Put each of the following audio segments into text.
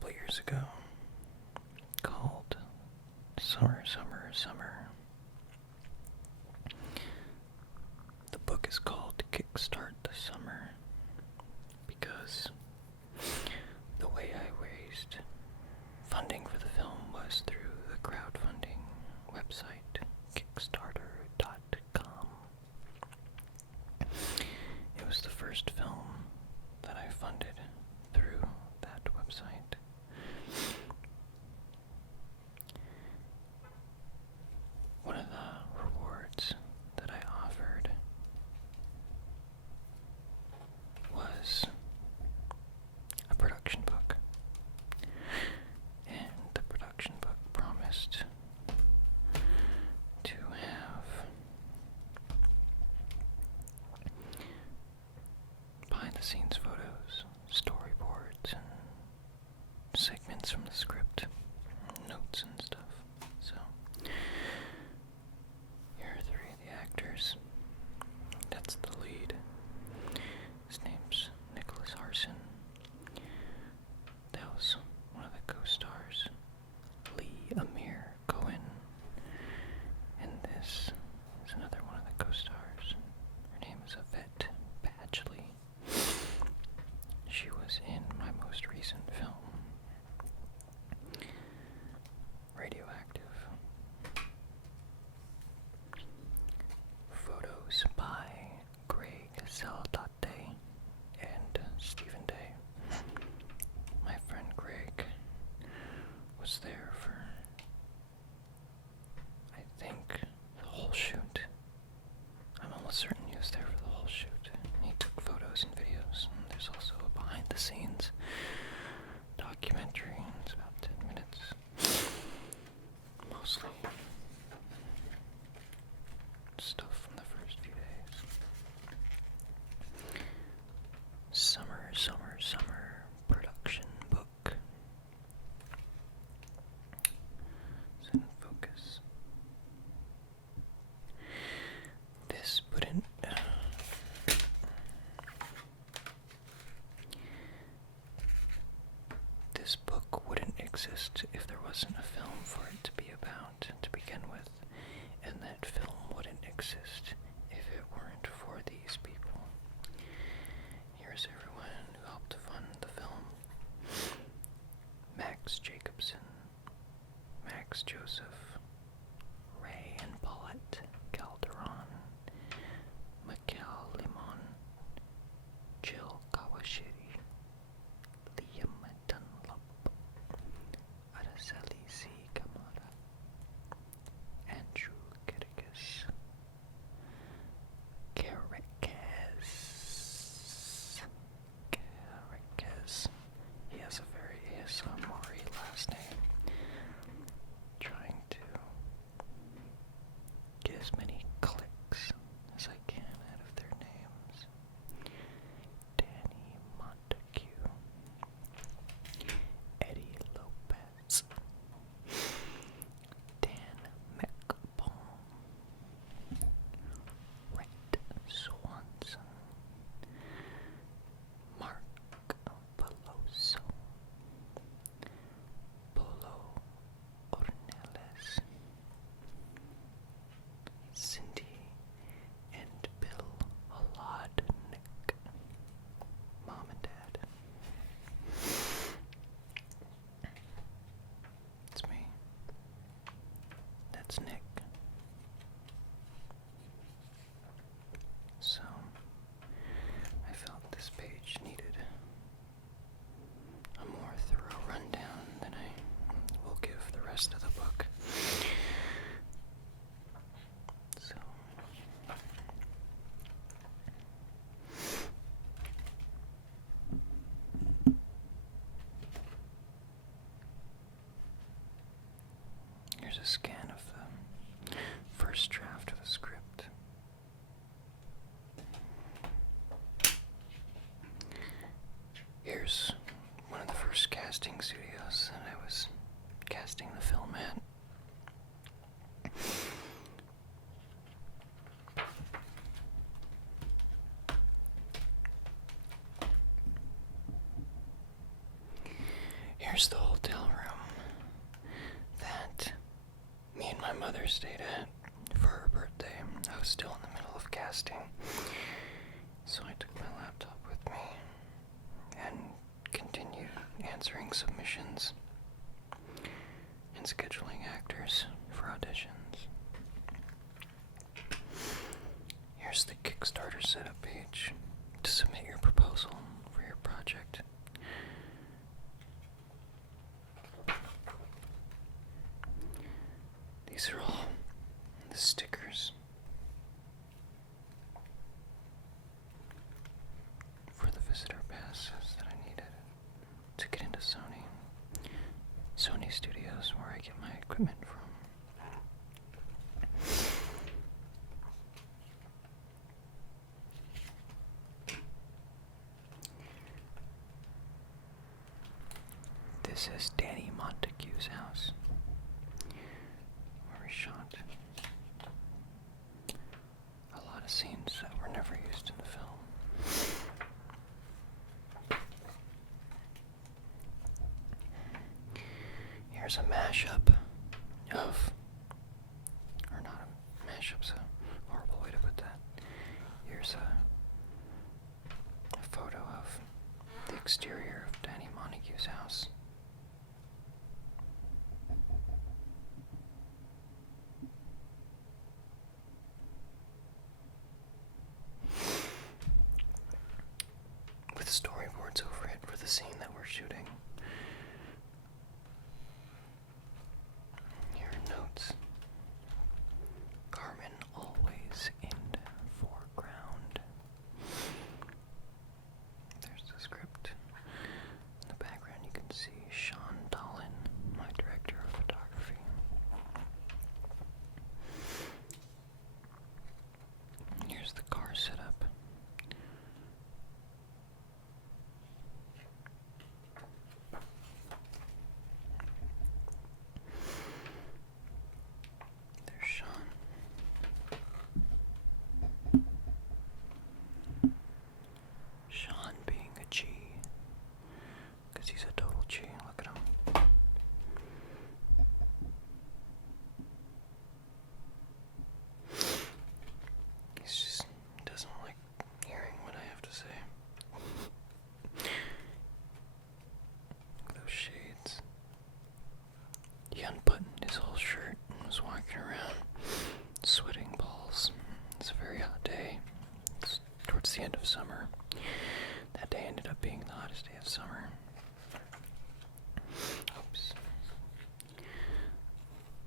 couple years ago called Summer, Summer, Summer. The book is called Kickstart the Summer because the way I raised funding for the film was through the crowdfunding website Kickstarter.com. It was the first film that I funded through that website. One of the rewards that I offered was a production book, and the production book promised to have behind-the-scenes photos, storyboards, and segments from the script, notes and stuff. So, here are three of the actors. That's the lead. His name's Nicholas Harson. That was one of the co-stars, Lee Amir Cohen. And this is another one of the co-stars. Her name is Yvette Badgley. She was in my most recent film, Radioactive. Photos by Greg Saldate and Stephen Day. My friend Greg was there for, I think, the whole shoot. I'm almost certain he was there for the whole shoot. He took photos and videos, and there's also a behind-the-scenes documentary. It's about 10 minutes. Mostly stuff from the first few days. Summer, Summer, Summer production book. Is in focus. This wouldn't this book wouldn't exist if there wasn't a film for it to be about to begin with, and that film wouldn't exist if it weren't for these people. Here's everyone who helped fund the film: Max Jacobson, Max Joseph, Ray and Paulette Calderon, Mikhail Limon, Jill Kawashiri, Liam Dunlop, Araceli C. Kamara, Andrew Kirkus, Caracas. He has a very ASMR-y last name. Trying to get as many clicks as I can out of their names. Danny Montague, Eddie Lopez, Dan McPalm, Rhett Swanson, Mark Peloso, Polo Ornelas, Cindy and Bill Holodnick, Mom and Dad. It's me. That's Nick. So, I felt this page needed a more thorough rundown than I will give the rest of the book. So, here's a scan of the first draft of the script. Here's one of the first casting studios that I was casting the film at. Here's the hotel room that me and my mother stayed at for her birthday. I was still in the middle of casting, so I took my laptop with me and continued answering submissions and scheduling actors for auditions. Here's the Kickstarter setup page to submit your proposal for your project. These are all the stickers for the visitor passes that I needed to get into Sony Studios, where I get my equipment from. This is Danny Montague's house, where we shot a lot of scenes that were never used in the film. Here's a mashup of, or not a mashup's a horrible way to put that. Here's a photo of the exterior of Danny Montague's house. With storyboards over it for the scene that we're shooting. Here are notes. Carmen always in foreground. There's the script. In the background you can see Sean Dolan, my director of photography. Here's the car setup. There's Sean. Sean being a G, because he's a total G. Look at him. He just doesn't like hearing what I have to say. Look at those shades. He unbuttoned his whole shirt and was walking around, sweating balls. It's a very hot day. It's towards the end of summer. That day ended up being the hottest day of summer. Oops.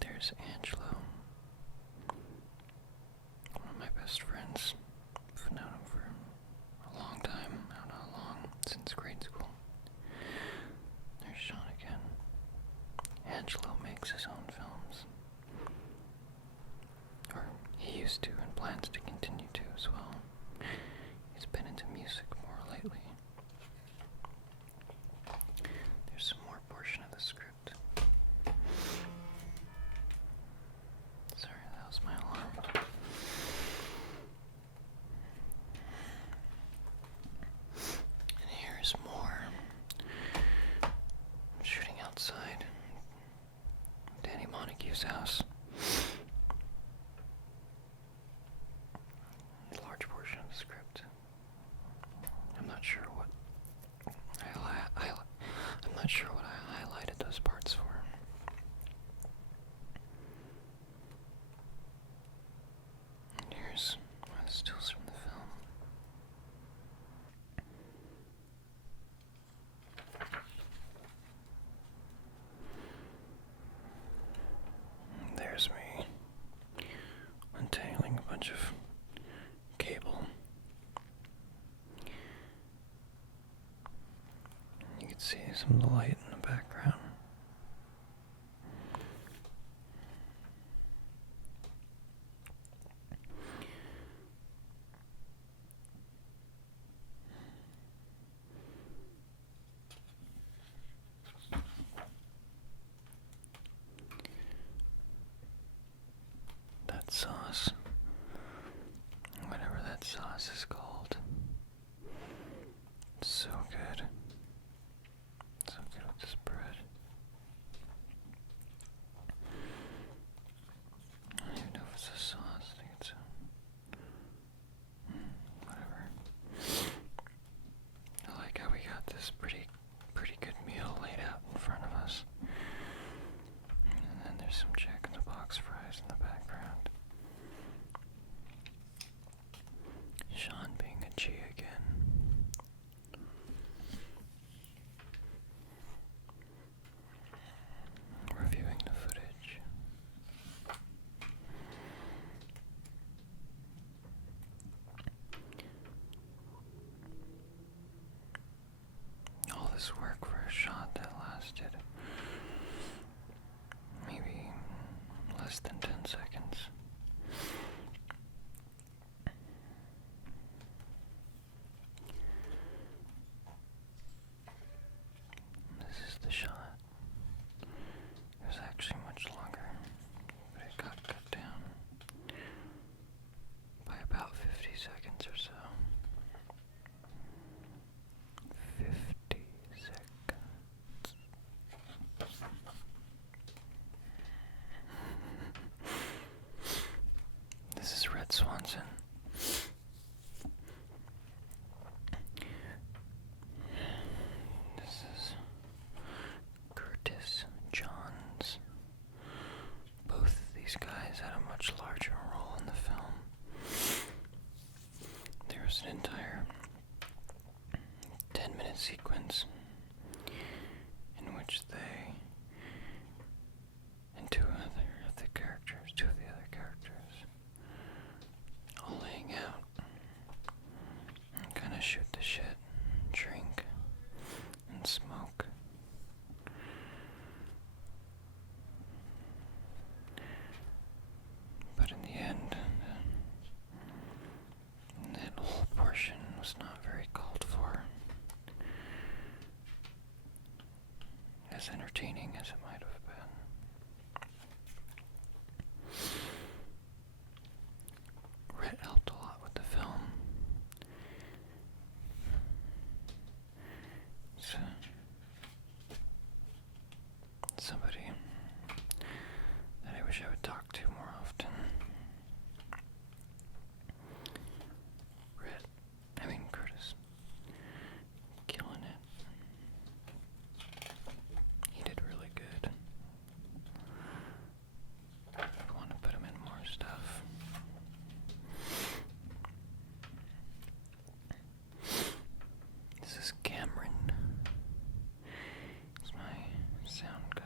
There's Angelo, one of my best friends. I've known him for a long time. I don't know how long, since grade school. There's Sean again. Angelo makes his own films. Or he used to and plans to continue to as well. He's been into music more lately. There's some more portion of the script. Sorry, that was my alarm. And here's more. I'm shooting outside Danny Montague's house. A large portion of the script. I'm not sure what I highlighted those parts for. And here's stills from the film. And there's me untangling a bunch of cable. You can see some of the light in the background. That sauce, whatever that sauce is called, it's so good. So good with this work for a shot that lasted maybe less than 10 seconds. This is the shot. It was actually much longer, but it got cut down by about 50 seconds or so. 50 seconds. This is Red Swanson. This is Curtis Johns. Both of these guys had a much larger role in the film. There was an entire 10-minute sequence in which they and two of the other characters, all hang out and kind of shoot the shit, drink, and smoke. But in the end, that whole portion was not very called for. As entertaining as it might have been. Rhett helped a lot with the film. So, somebody that I wish I would talk to more often. Curtis, killing it. He did really good. I want to put him in more stuff. This is Cameron. He's my sound guy.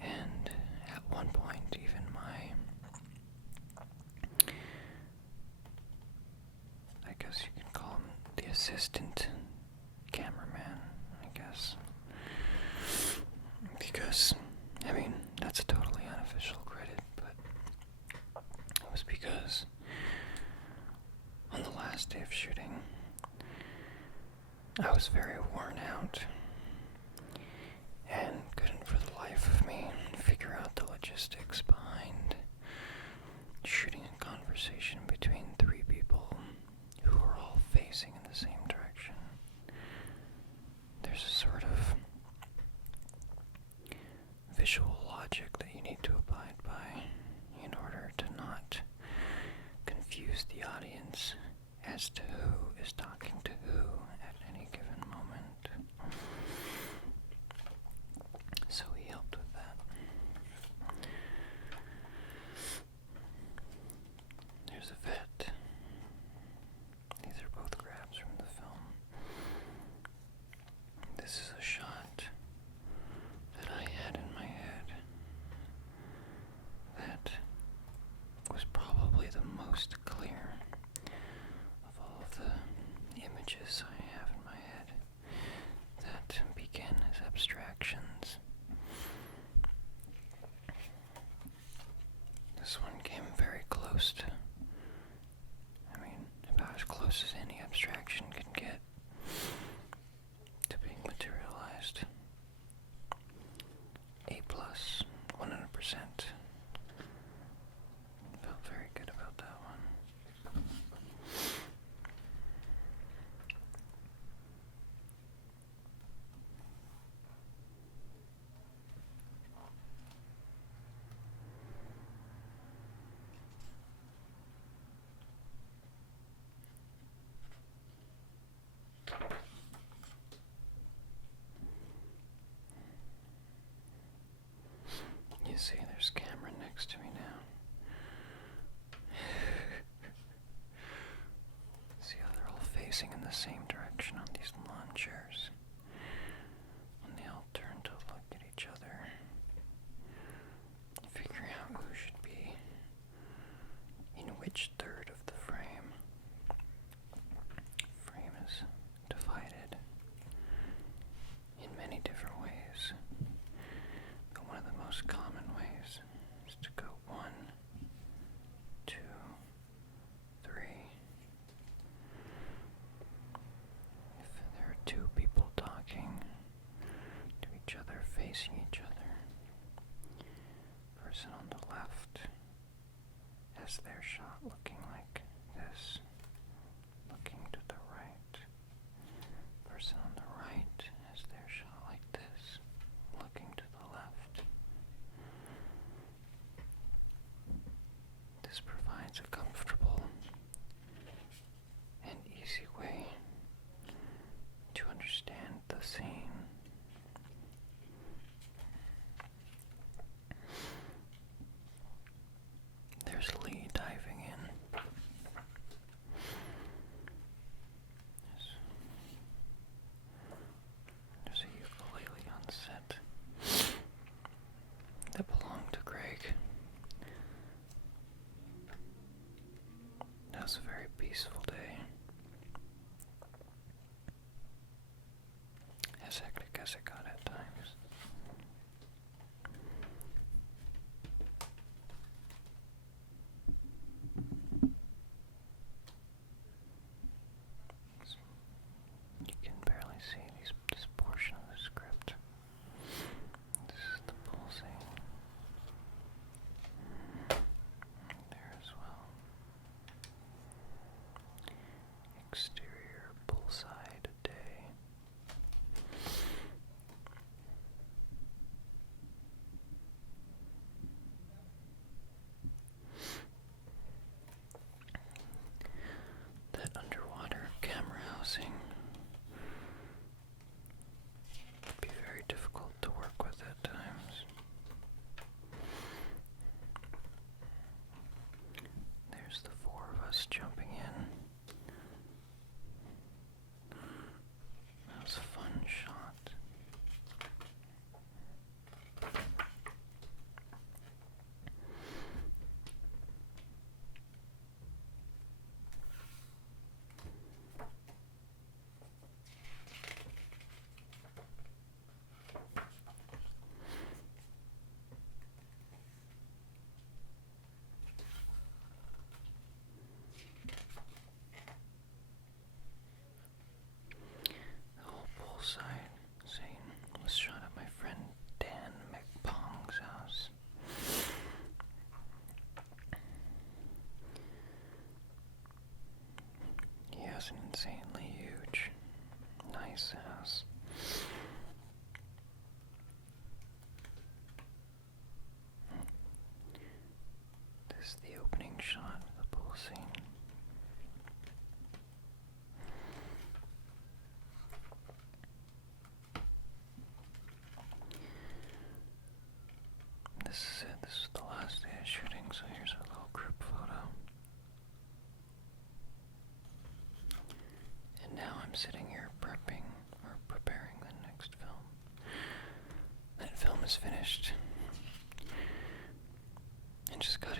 And at one point, even I guess you can call him the assistant cameraman, I guess. Because, that's a totally unofficial credit, but it was because on the last day of shooting, I was very worn out and couldn't for the life of me figure out the logistics behind shooting a conversation between three people who are all facing in the same direction. There's a sort of visual logic that you need to abide by in order to not confuse the audience as to who is talking to who at any given moment. So he helped with that. There's a vet. These are both grabs from the film. This is a shot that I had in my head that was probably the most clear of all of the images I have in my head that begin as abstractions. This one came very close to, about as close as any abstraction can get to being materialized. A+, 100%. Felt very good about that one. You see, there's Cameron next to me now. See how they're all facing in the same direction on these lawn chairs. When they all turn to look at each other, figuring out who should be in which third of the frame. Frame is divided facing each other. Person on the left has their shot looking like this, looking to the right. Person on the right has their shot like this, looking to the left. This provides a comfortable and easy way to understand the scene. There's Lee diving in. There's a ukulele on set that belonged to Greg. That was a very peaceful day. As hectic as it got at times. You can barely see this portion of the script. This is the pool scene. There as well. Exterior poolside day. That underwater camera housing would be very difficult to work with at times. There's the four of us jumping in. That was a fun shot. The whole poolside scene was shot at my friend Dan McPong's house. He has an insanely huge, nice house. This is the opening shot of the pool scene. This is it. This is the last day of shooting, so here's a little group photo. And now I'm sitting here preparing the next film. That film is finished. And just got